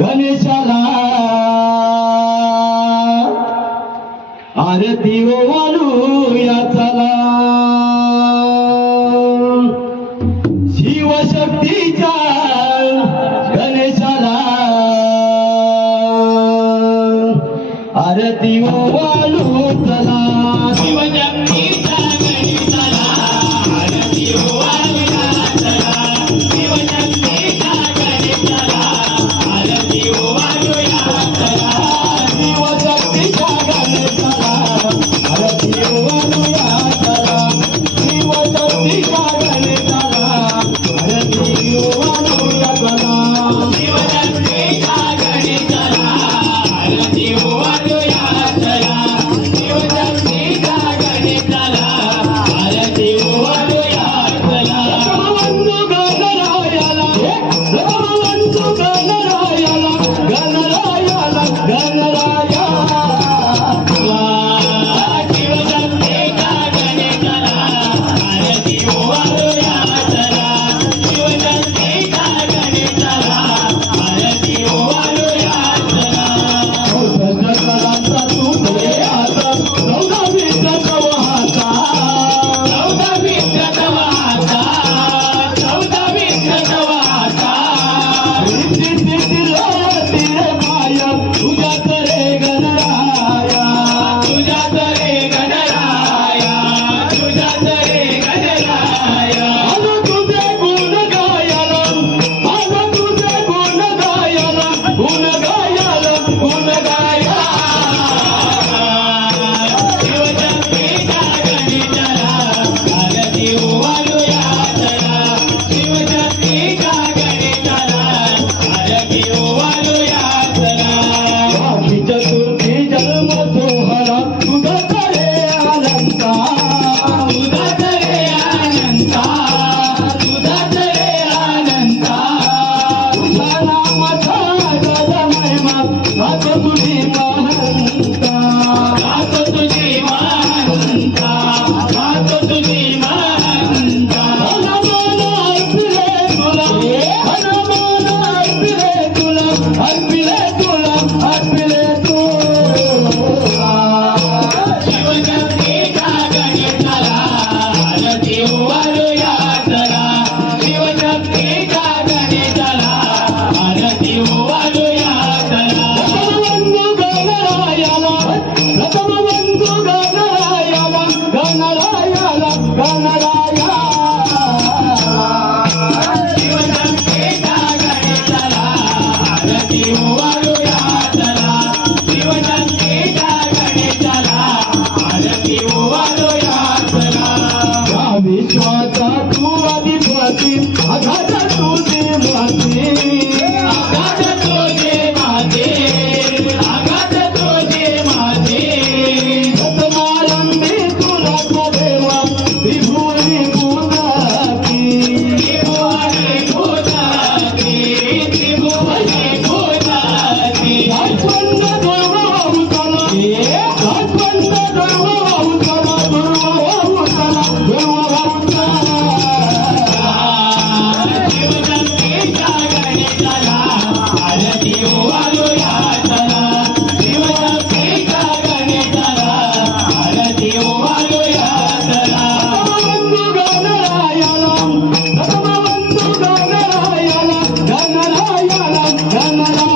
गणेशाला. आरती हो ओवालू या चला. शिवशक्तीच्या गणेशाला. आरती ओवा I got it. Thank you.